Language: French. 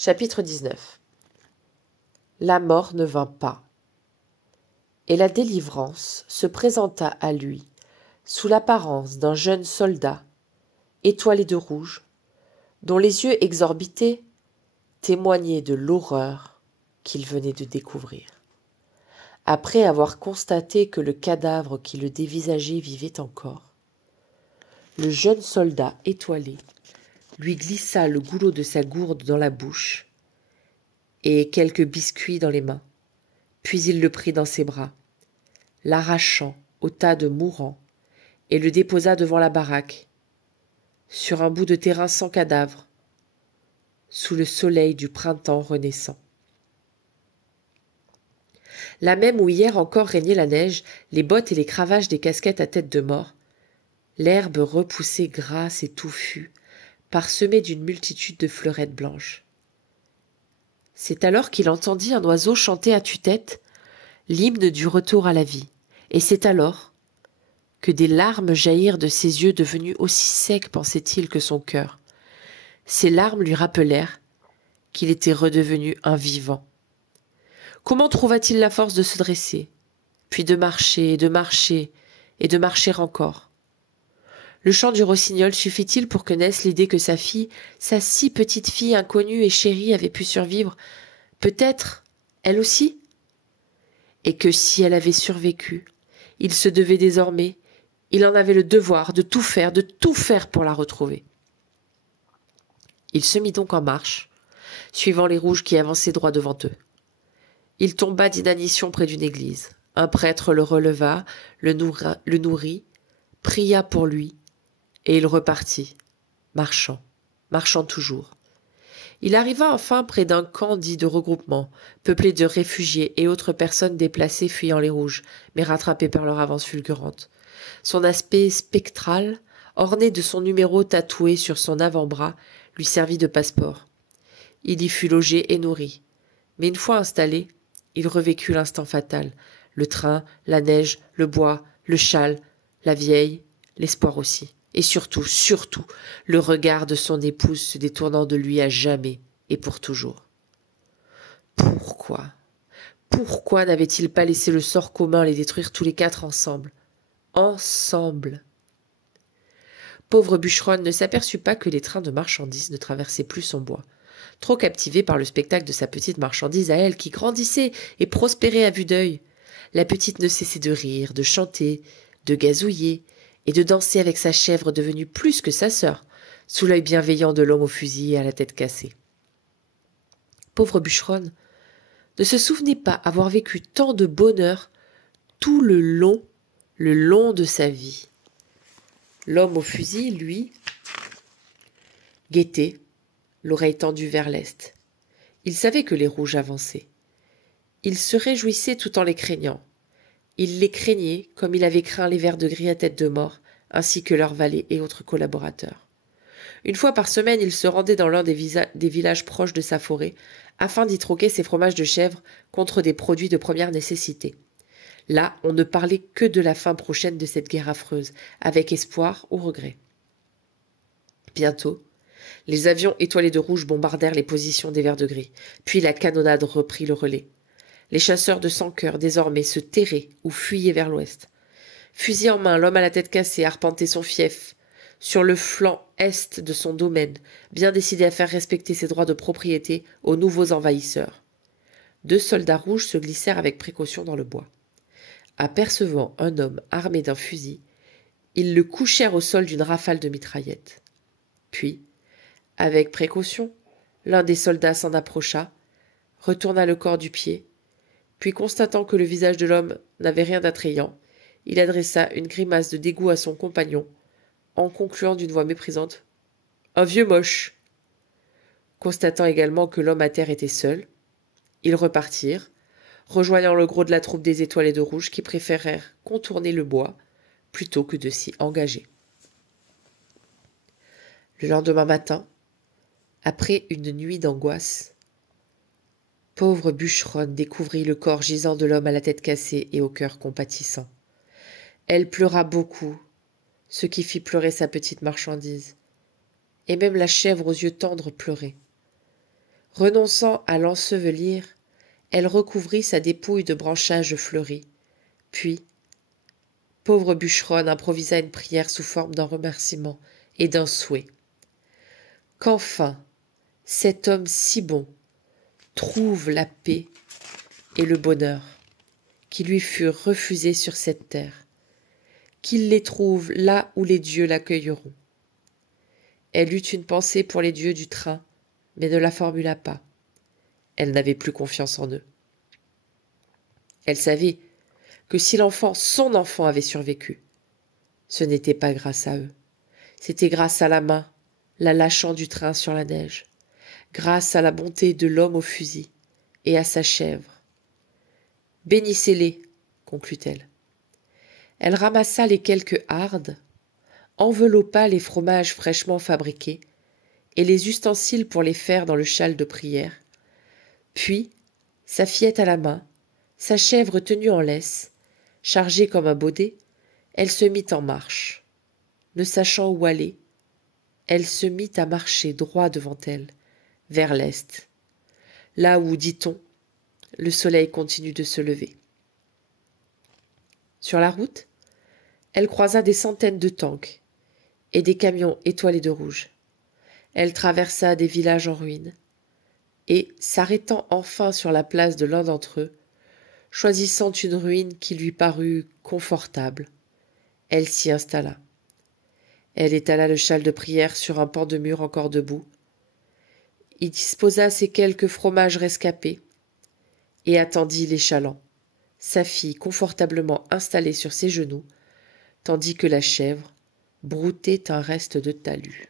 Chapitre 19. La mort ne vint pas. Et la délivrance se présenta à lui sous l'apparence d'un jeune soldat, étoilé de rouge, dont les yeux exorbités témoignaient de l'horreur qu'il venait de découvrir. Après avoir constaté que le cadavre qui le dévisageait vivait encore, le jeune soldat étoilé lui glissa le goulot de sa gourde dans la bouche et quelques biscuits dans les mains, puis il le prit dans ses bras, l'arrachant au tas de mourants, et le déposa devant la baraque, sur un bout de terrain sans cadavre, sous le soleil du printemps renaissant. Là même où hier encore régnait la neige, les bottes et les cravaches des casquettes à tête de mort, l'herbe repoussée grasse et touffue, parsemée d'une multitude de fleurettes blanches. C'est alors qu'il entendit un oiseau chanter à tue-tête l'hymne du retour à la vie, et c'est alors que des larmes jaillirent de ses yeux devenus aussi secs, pensait-il, que son cœur. Ces larmes lui rappelèrent qu'il était redevenu un vivant. Comment trouva-t-il la force de se dresser, puis de marcher, et de marcher, et de marcher encore? Le chant du rossignol suffit-il pour que naisse l'idée que sa fille, sa si petite fille inconnue et chérie, avait pu survivre, peut-être, elle aussi? Et que si elle avait survécu, il se devait désormais, il en avait le devoir de tout faire pour la retrouver. Il se mit donc en marche, suivant les rouges qui avançaient droit devant eux. Il tomba d'inanition près d'une église. Un prêtre le releva, le nourrit, pria pour lui, et il repartit, marchant toujours. Il arriva enfin près d'un camp dit de regroupement, peuplé de réfugiés et autres personnes déplacées fuyant les rouges, mais rattrapées par leur avance fulgurante. Son aspect spectral, orné de son numéro tatoué sur son avant-bras, lui servit de passeport. Il y fut logé et nourri. Mais une fois installé, il revécut l'instant fatal. Le train, la neige, le bois, le châle, la vieille, l'espoir aussi. Et surtout, le regard de son épouse se détournant de lui à jamais et pour toujours. Pourquoi n'avait-il pas laissé le sort commun les détruire tous les quatre ensemble? Pauvre bûcheronne ne s'aperçut pas que les trains de marchandises ne traversaient plus son bois. Trop captivée par le spectacle de sa petite marchandise à elle qui grandissait et prospérait à vue d'œil, la petite ne cessait de rire, de chanter, de gazouiller et de danser avec sa chèvre devenue plus que sa sœur, sous l'œil bienveillant de l'homme au fusil et à la tête cassée. Pauvre bûcheronne ne se souvenait pas avoir vécu tant de bonheur tout le long de sa vie. L'homme au fusil, lui, guettait, l'oreille tendue vers l'est. Il savait que les rouges avançaient. Il se réjouissait tout en les craignant. Il les craignait comme il avait craint les vers de gris à tête de mort, ainsi que leurs valets et autres collaborateurs. Une fois par semaine, il se rendait dans l'un des villages proches de sa forêt, afin d'y troquer ses fromages de chèvre contre des produits de première nécessité. Là, on ne parlait que de la fin prochaine de cette guerre affreuse, avec espoir ou regret. Bientôt, les avions étoilés de rouge bombardèrent les positions des vers de gris, puis la canonnade reprit le relais. Les chasseurs de sans-cœur, désormais, se terraient ou fuyaient vers l'ouest. Fusil en main, l'homme à la tête cassée arpentait son fief, sur le flanc est de son domaine, bien décidé à faire respecter ses droits de propriété aux nouveaux envahisseurs. 2 soldats rouges se glissèrent avec précaution dans le bois. Apercevant un homme armé d'un fusil, ils le couchèrent au sol d'une rafale de mitraillettes. Puis, avec précaution, l'un des soldats s'en approcha, retourna le corps du pied, puis constatant que le visage de l'homme n'avait rien d'attrayant, il adressa une grimace de dégoût à son compagnon, en concluant d'une voix méprisante « Un vieux moche !» Constatant également que l'homme à terre était seul, ils repartirent, rejoignant le gros de la troupe des étoilés de rouge qui préférèrent contourner le bois plutôt que de s'y engager. Le lendemain matin, après une nuit d'angoisse, pauvre bûcheronne découvrit le corps gisant de l'homme à la tête cassée et au cœur compatissant. Elle pleura beaucoup, ce qui fit pleurer sa petite marchandise. Et même la chèvre aux yeux tendres pleurait. Renonçant à l'ensevelir, elle recouvrit sa dépouille de branchages fleuris. Puis, pauvre bûcheronne improvisa une prière sous forme d'un remerciement et d'un souhait. Qu'enfin, cet homme si bon trouve la paix et le bonheur qui lui furent refusés sur cette terre, qu'il les trouve là où les dieux l'accueilleront. Elle eut une pensée pour les dieux du train, mais ne la formula pas. Elle n'avait plus confiance en eux. Elle savait que si l'enfant, son enfant, avait survécu, ce n'était pas grâce à eux. C'était grâce à la main, la lâchant du train sur la neige, grâce à la bonté de l'homme au fusil et à sa chèvre. Bénissez-les, conclut-elle. Elle ramassa les quelques hardes, enveloppa les fromages fraîchement fabriqués et les ustensiles pour les faire dans le châle de prière, puis, sa fillette à la main, sa chèvre tenue en laisse, chargée comme un baudet, elle se mit en marche. Ne sachant où aller, elle se mit à marcher droit devant elle, vers l'est, là où, dit-on, le soleil continue de se lever. Sur la route, elle croisa des centaines de tanks et des camions étoilés de rouge. Elle traversa des villages en ruine et, s'arrêtant enfin sur la place de l'un d'entre eux, choisissant une ruine qui lui parut confortable, elle s'y installa. Elle étala le châle de prière sur un pan de mur encore debout, y disposa ses quelques fromages rescapés et attendit les chalands, sa fille confortablement installée sur ses genoux, tandis que la chèvre broutait un reste de talus.